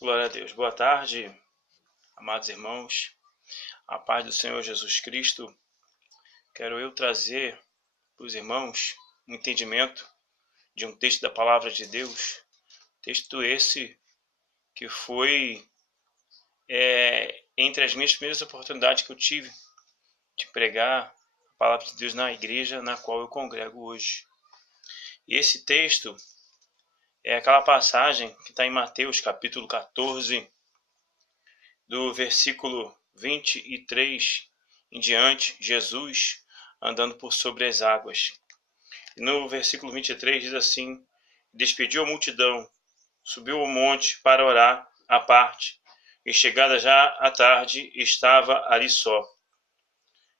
Glória a Deus. Boa tarde, amados irmãos. A paz do Senhor Jesus Cristo. Quero eu trazer para os irmãos um entendimento de um texto da palavra de Deus. Texto esse que foi entre as minhas primeiras oportunidades que eu tive de pregar a palavra de Deus na igreja na qual eu congrego hoje. E esse texto é aquela passagem que está em Mateus capítulo 14, do versículo 23 em diante, Jesus andando por sobre as águas. E no versículo 23 diz assim: despediu a multidão, subiu ao monte para orar à parte, e chegada já a tarde, estava ali só.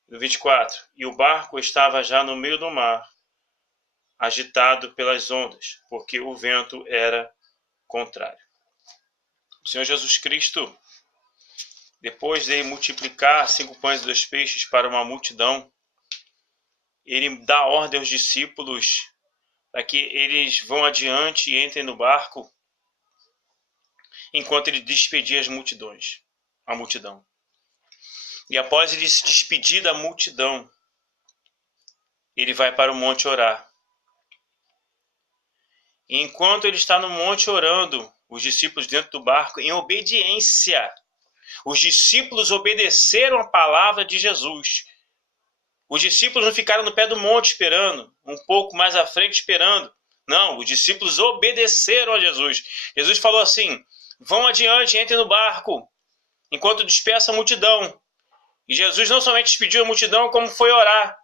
No 24, e o barco estava já no meio do mar, agitado pelas ondas, porque o vento era contrário. O Senhor Jesus Cristo, depois de multiplicar 5 pães e 2 peixes para uma multidão, ele dá ordem aos discípulos para que eles vão adiante e entrem no barco, enquanto ele despedia a multidão. E após ele se despedir da multidão, ele vai para o monte orar. E enquanto ele está no monte orando, os discípulos dentro do barco, em obediência, os discípulos obedeceram a palavra de Jesus. Os discípulos não ficaram no pé do monte esperando, um pouco mais à frente esperando. Não, os discípulos obedeceram a Jesus. Jesus falou assim: vão adiante, entrem no barco, enquanto despeça a multidão. E Jesus não somente despediu a multidão, como foi orar.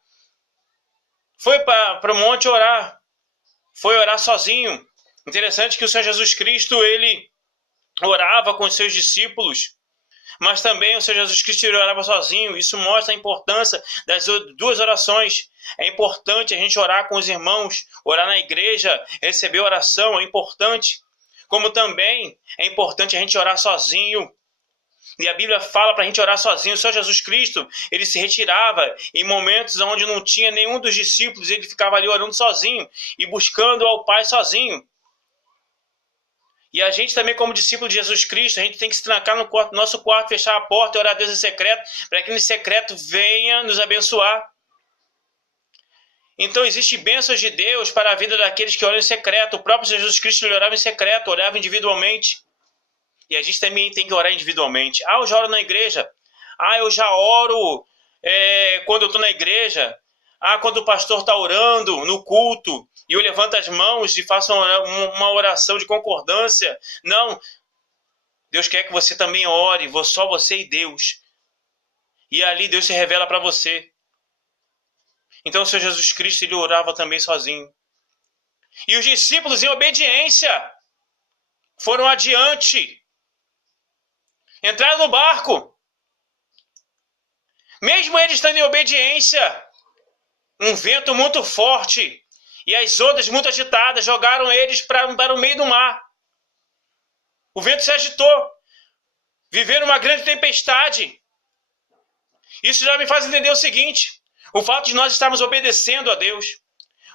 Foi para o monte orar. Foi orar sozinho. Interessante que o Senhor Jesus Cristo, ele orava com os seus discípulos, mas também o Senhor Jesus Cristo ele orava sozinho. Isso mostra a importância das duas orações. É importante a gente orar com os irmãos, orar na igreja, receber oração, é importante. Como também é importante a gente orar sozinho. E a Bíblia fala para a gente orar sozinho. O Senhor Jesus Cristo, ele se retirava em momentos onde não tinha nenhum dos discípulos, ele ficava ali orando sozinho e buscando ao Pai sozinho. E a gente também, como discípulo de Jesus Cristo, a gente tem que se trancar no nosso quarto, fechar a porta e orar a Deus em secreto, para que no secreto venha nos abençoar. Então, existem bênçãos de Deus para a vida daqueles que oram em secreto. O próprio Jesus Cristo ele orava em secreto, orava individualmente. E a gente também tem que orar individualmente. Eu já oro na igreja. Eu já oro quando eu estou na igreja. Quando o pastor está orando no culto e eu levanto as mãos e faço uma oração de concordância. Não. Deus quer que você também ore, só você e Deus. E ali Deus se revela para você. Então o Senhor Jesus Cristo ele orava também sozinho. E os discípulos, em obediência, foram adiante. Entraram no barco. Mesmo eles estando em obediência, um vento muito forte e as ondas muito agitadas jogaram eles para o meio do mar. O vento se agitou. Viveram uma grande tempestade. Isso já me faz entender o seguinte: o fato de nós estarmos obedecendo a Deus,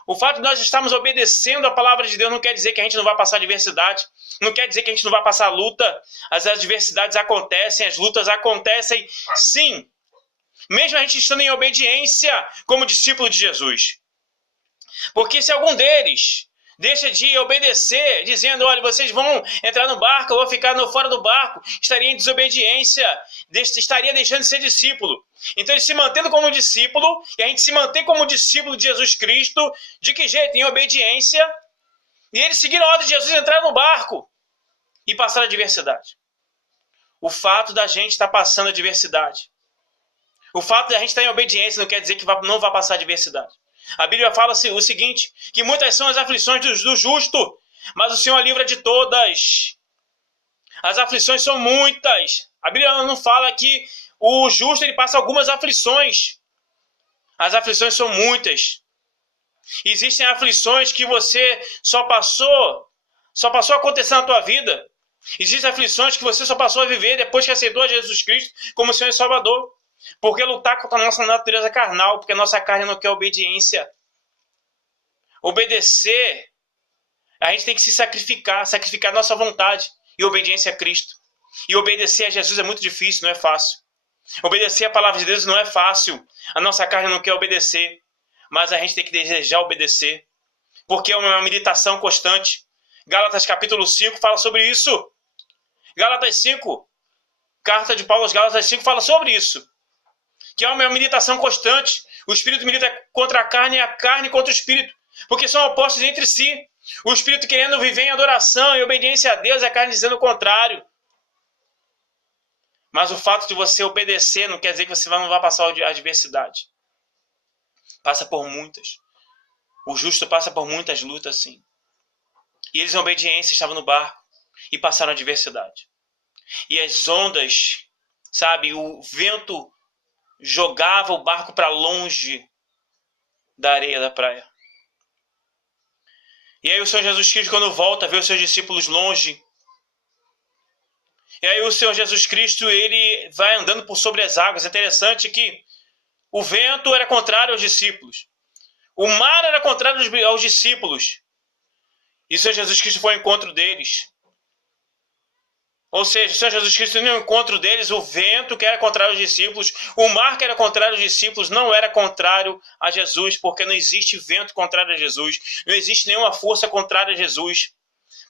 o fato de nós estarmos obedecendo a palavra de Deus não quer dizer que a gente não vai passar adversidade, não quer dizer que a gente não vai passar luta. As adversidades acontecem, as lutas acontecem, sim. Mesmo a gente estando em obediência como discípulo de Jesus. Porque se algum deles deixa de obedecer, dizendo: olha, vocês vão entrar no barco, eu vou ficar fora do barco, estaria em desobediência, estaria deixando de ser discípulo. Então ele se mantendo como discípulo, e a gente se mantém como discípulo de Jesus Cristo, de que jeito? Em obediência. E eles seguiram a ordem de Jesus, entraram no barco e passaram a adversidade. O fato da gente estar passando a adversidade, o fato da gente estar em obediência não quer dizer que não vai passar a adversidade. A Bíblia fala o seguinte, que muitas são as aflições do justo, mas o Senhor livra de todas. As aflições são muitas. A Bíblia não fala que o justo ele passa algumas aflições. As aflições são muitas. Existem aflições que você só passou a acontecer na tua vida. Existem aflições que você só passou a viver depois que aceitou a Jesus Cristo como Senhor e Salvador. Porque lutar contra a nossa natureza carnal, porque a nossa carne não quer obediência. Obedecer, a gente tem que se sacrificar a nossa vontade. e obediência a Cristo. E obedecer a Jesus é muito difícil, não é fácil. Obedecer a palavra de Deus não é fácil. A nossa carne não quer obedecer, mas a gente tem que desejar obedecer, porque é uma meditação constante. Gálatas capítulo 5 fala sobre isso. Gálatas 5, carta de Paulo aos Gálatas 5 fala sobre isso, que é uma meditação constante. O Espírito milita contra a carne e a carne contra o Espírito, porque são opostos entre si. O Espírito querendo viver em adoração e obediência a Deus, a carne dizendo o contrário. Mas o fato de você obedecer não quer dizer que você não vai passar a adversidade. Passa por muitas. O justo passa por muitas lutas, sim. E eles, em obediência, estavam no barco e passaram a adversidade. E as ondas, sabe, o vento jogava o barco para longe da areia da praia. E aí o Senhor Jesus Cristo, quando volta, vê os seus discípulos longe. E aí o Senhor Jesus Cristo, ele vai andando por sobre as águas. É interessante que o vento era contrário aos discípulos. O mar era contrário aos discípulos. E o Senhor Jesus Cristo foi ao encontro deles. Ou seja, o Senhor Jesus Cristo, no encontro deles, o vento que era contrário aos discípulos, o mar que era contrário aos discípulos, não era contrário a Jesus, porque não existe vento contrário a Jesus. Não existe nenhuma força contrária a Jesus.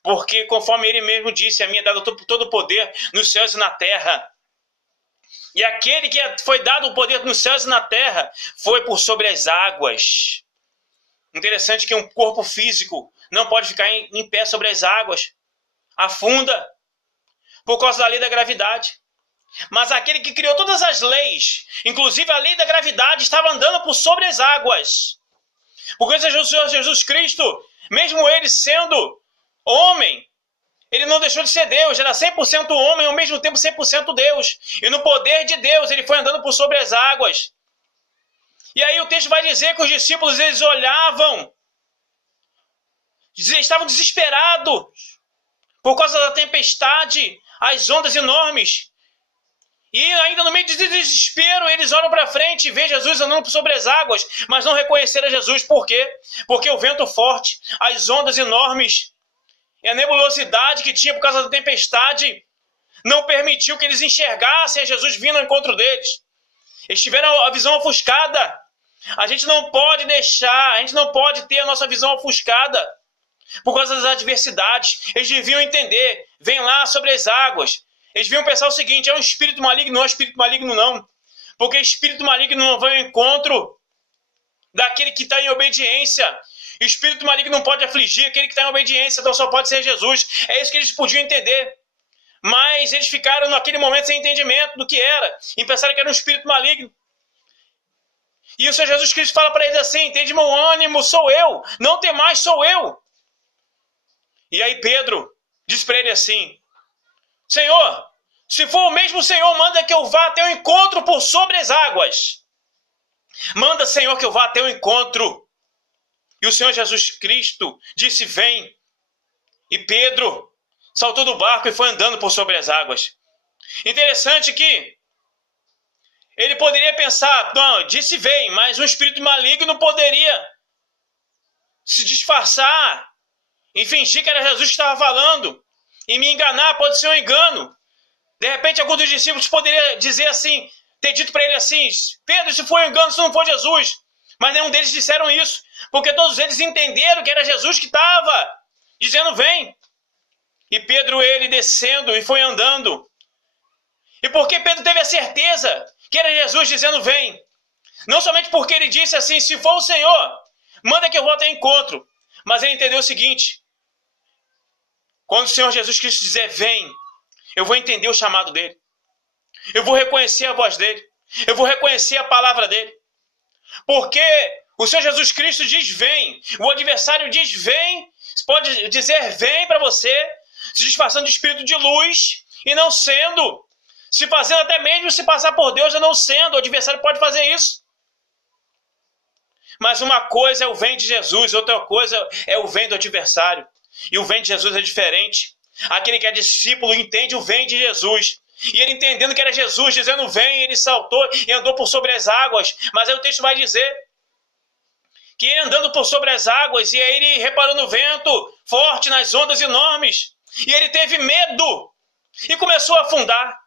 Porque, conforme ele mesmo disse, a mim é dado todo o poder nos céus e na terra. E aquele que foi dado o poder nos céus e na terra foi por sobre as águas. Interessante que um corpo físico não pode ficar em pé sobre as águas. Afunda por causa da lei da gravidade. Mas aquele que criou todas as leis, inclusive a lei da gravidade, estava andando por sobre as águas. Porque o Senhor Jesus Cristo, mesmo ele sendo homem, ele não deixou de ser Deus, era 100% homem, ao mesmo tempo 100% Deus. E no poder de Deus, ele foi andando por sobre as águas. E aí o texto vai dizer que os discípulos, eles olhavam, estavam desesperados por causa da tempestade, as ondas enormes. E ainda no meio de desespero, eles olham para frente e veem Jesus andando por sobre as águas, mas não reconheceram Jesus. Por quê? Porque o vento forte, as ondas enormes, e a nebulosidade que tinha por causa da tempestade não permitiu que eles enxergassem a Jesus vindo ao encontro deles. Eles tiveram a visão ofuscada. A gente não pode deixar, a gente não pode ter a nossa visão ofuscada por causa das adversidades. Eles deviam entender, vem lá sobre as águas. Eles deviam pensar o seguinte, é um espírito maligno, não é um espírito maligno não. Porque espírito maligno não vai ao encontro daquele que está em obediência. O espírito maligno não pode afligir aquele que está em obediência, então só pode ser Jesus. É isso que eles podiam entender. Mas eles ficaram naquele momento sem entendimento do que era, e pensaram que era um espírito maligno. E o Senhor Jesus Cristo fala para eles assim, entende meu ânimo, sou eu, não temais, sou eu. E aí Pedro diz para ele assim, Senhor, se for o mesmo Senhor, manda que eu vá até o encontro por sobre as águas. Manda, Senhor, que eu vá até o encontro. E o Senhor Jesus Cristo disse, vem. E Pedro saltou do barco e foi andando por sobre as águas. Interessante que ele poderia pensar, não, disse vem, mas um espírito maligno poderia se disfarçar e fingir que era Jesus que estava falando e me enganar, pode ser um engano. De repente, algum dos discípulos poderia dizer assim, ter dito para ele assim, Pedro, se foi um engano, se não for Jesus. Mas nenhum deles disseram isso, porque todos eles entenderam que era Jesus que estava dizendo vem. E Pedro, ele descendo e foi andando. E porque Pedro teve a certeza que era Jesus dizendo vem, não somente porque ele disse assim, se for o Senhor, manda que eu vou até encontro. Mas ele entendeu o seguinte, quando o Senhor Jesus Cristo dizer vem, eu vou entender o chamado dele. Eu vou reconhecer a voz dele. Eu vou reconhecer a palavra dele. Porque o Senhor Jesus Cristo diz vem. O adversário diz vem. Pode dizer vem para você, se disfarçando de espírito de luz e não sendo. Se fazendo até mesmo se passar por Deus e não sendo. O adversário pode fazer isso. Mas uma coisa é o vem de Jesus, outra coisa é o vem do adversário. E o vem de Jesus é diferente. Aquele que é discípulo entende o vem de Jesus. E ele entendendo que era Jesus dizendo vem, ele saltou e andou por sobre as águas. Mas aí o texto vai dizer que ele andando por sobre as águas e aí ele reparou no vento forte, nas ondas enormes. E ele teve medo e começou a afundar.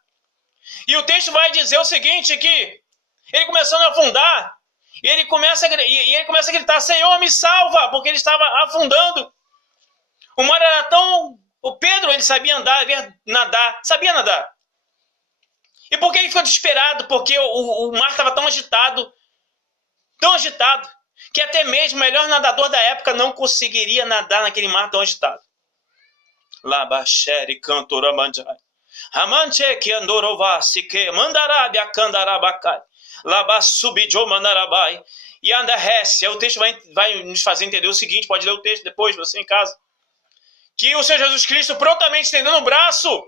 E o texto vai dizer o seguinte, que ele começando a afundar, e ele começa a gritar, Senhor, me salva, porque ele estava afundando. O mar era tão... O Pedro, ele sabia nadar, sabia nadar. E por que ele ficou desesperado? Porque o mar estava tão agitado, que até mesmo o melhor nadador da época não conseguiria nadar naquele mar tão agitado. Labachere cantoramandai. Amante que andorovasi que mandarabia candarabakai. Labasubijo mandarabai. E andarrece. O texto vai nos fazer entender o seguinte, pode ler o texto depois, você em casa. Que o Senhor Jesus Cristo prontamente estendendo o braço,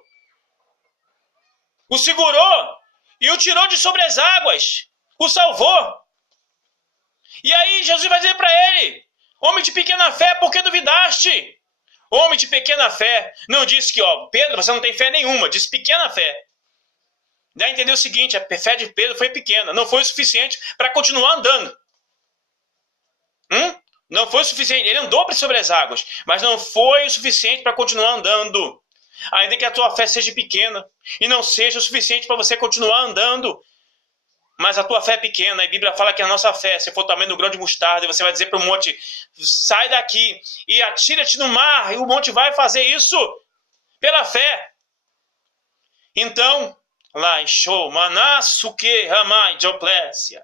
o segurou e o tirou de sobre as águas, o salvou. E aí Jesus vai dizer para ele, homem de pequena fé, por que duvidaste? Homem de pequena fé, não disse que, Pedro, você não tem fé nenhuma, disse pequena fé. Dá a entender o seguinte, a fé de Pedro foi pequena, não foi o suficiente para continuar andando. Não foi o suficiente, ele andou sobre as águas, mas não foi o suficiente para continuar andando. Ainda que a tua fé seja pequena e não seja o suficiente para você continuar andando, mas a tua fé é pequena, a Bíblia fala que a nossa fé, se for o tamanho do grão de mostarda, e você vai dizer para o monte, sai daqui e atira-te no mar, e o monte vai fazer isso pela fé. Então, lá em show, manassuke ramai dioplésia,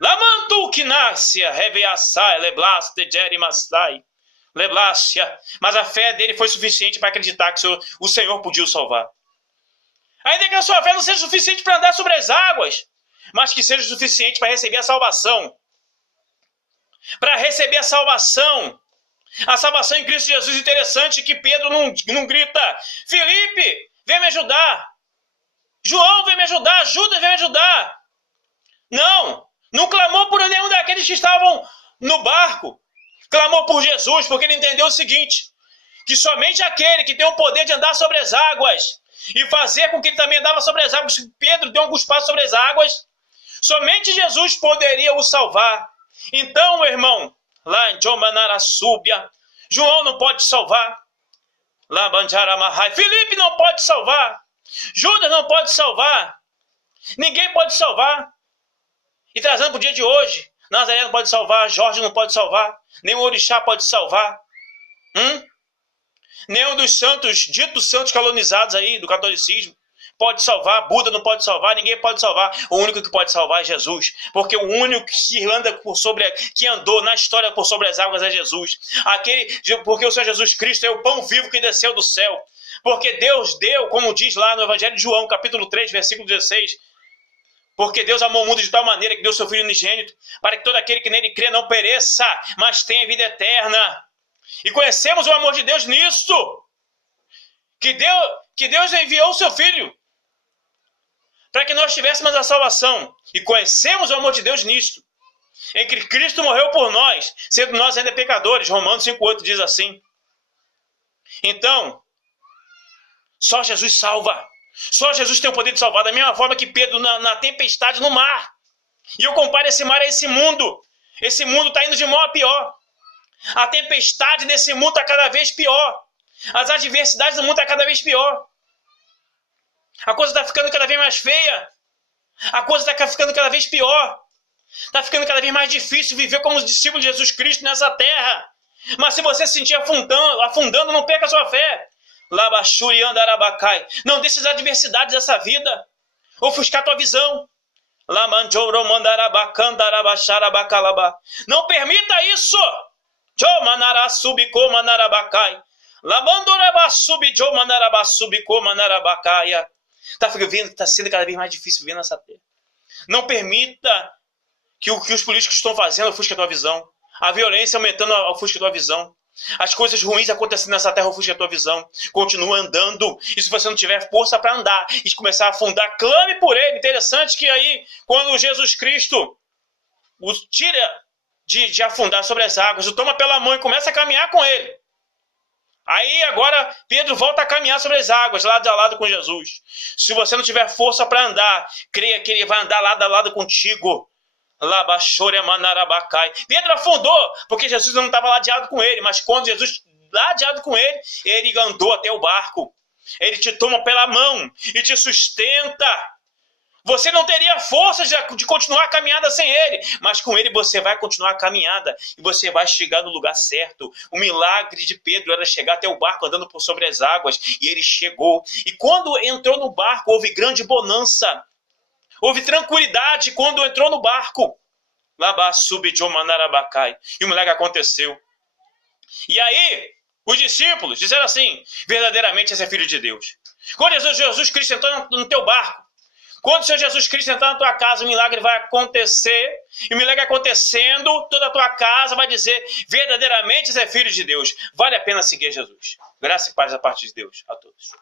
lamantu kinácia, reveaçai, leblaste gerimassai, leblácia. Mas a fé dele foi suficiente para acreditar que o Senhor podia o salvar. Ainda que a sua fé não seja suficiente para andar sobre as águas, mas que seja suficiente para receber a salvação. Para receber a salvação. A salvação em Cristo Jesus. Interessante que Pedro não grita, Felipe, vem me ajudar. João, vem me ajudar. Judas, vem me ajudar. Não clamou por nenhum daqueles que estavam no barco. Clamou por Jesus, porque ele entendeu o seguinte, que somente aquele que tem o poder de andar sobre as águas e fazer com que ele também andava sobre as águas, Pedro deu alguns passos sobre as águas, somente Jesus poderia o salvar. Então, meu irmão, lá em Jomanarasúbia, João não pode salvar. Lá Banjaramahai, Felipe não pode salvar. Judas não pode salvar. Ninguém pode salvar. E trazendo para o dia de hoje, Nazaré não pode salvar, Jorge não pode salvar, nem o orixá pode salvar. Nenhum dos santos, ditos santos canonizados aí do catolicismo, pode salvar, Buda não pode salvar, ninguém pode salvar. O único que pode salvar é Jesus, porque o único que andou na história por sobre as águas é Jesus. Porque o Senhor Jesus Cristo é o pão vivo que desceu do céu. Porque Deus deu, como diz lá no Evangelho de João, capítulo 3, versículo 16, porque Deus amou o mundo de tal maneira que deu seu Filho unigênito, para que todo aquele que nele crê não pereça, mas tenha vida eterna. E conhecemos o amor de Deus nisto, que Deus enviou o seu Filho, para que nós tivéssemos a salvação. E conhecemos o amor de Deus nisto, em que Cristo morreu por nós, sendo nós ainda pecadores. Romanos 5,8 diz assim. Então, só Jesus salva. Só Jesus tem o poder de salvar, da mesma forma que Pedro na tempestade no mar. E eu comparo esse mar a esse mundo. Esse mundo está indo de mal a pior. A tempestade desse mundo está cada vez pior. As adversidades do mundo estão cada vez pior. A coisa está ficando cada vez mais feia. A coisa está ficando cada vez pior. Está ficando cada vez mais difícil viver como os discípulos de Jesus Cristo nessa terra. Mas se você se sentir afundando, não perca a sua fé. Labachuri andarabacai. Não deixe as adversidades dessa vida ofuscar tua visão. Lamanjoro mandarabacandarabaxarabacalaba. Não permita isso. Jomanarasubiko manarabacai. Labandorabasubijo manarabasubiko manarabacaia. Está sendo cada vez mais difícil viver nessa terra. Não permita que o que os políticos estão fazendo ofusque a tua visão. A violência aumentando ofusque a tua visão. As coisas ruins acontecendo nessa terra ofusca a tua visão. Continua andando. E se você não tiver força para andar e começar a afundar, clame por ele. Interessante que aí, quando Jesus Cristo o tira de afundar sobre as águas, o toma pela mão e começa a caminhar com ele. Aí agora Pedro volta a caminhar sobre as águas, lado a lado com Jesus. Se você não tiver força para andar, creia que ele vai andar lado a lado contigo. Pedro afundou, porque Jesus não estava ladeado com ele, mas quando Jesus ladeado com ele. Ele andou até o barco. Ele te toma pela mão e te sustenta. Você não teria forças de continuar a caminhada sem ele, mas com ele você vai continuar a caminhada e você vai chegar no lugar certo. O milagre de Pedro era chegar até o barco andando por sobre as águas, e ele chegou. E quando entrou no barco, houve grande bonança, houve tranquilidade quando entrou no barco. E o milagre aconteceu. E aí, os discípulos disseram assim: verdadeiramente esse é filho de Deus. Quando Jesus Cristo entrou no teu barco, quando o Senhor Jesus Cristo entrar na tua casa, o milagre vai acontecer. E o milagre acontecendo, toda a tua casa vai dizer: verdadeiramente esse é filho de Deus. Vale a pena seguir Jesus. Graça e paz da parte de Deus a todos.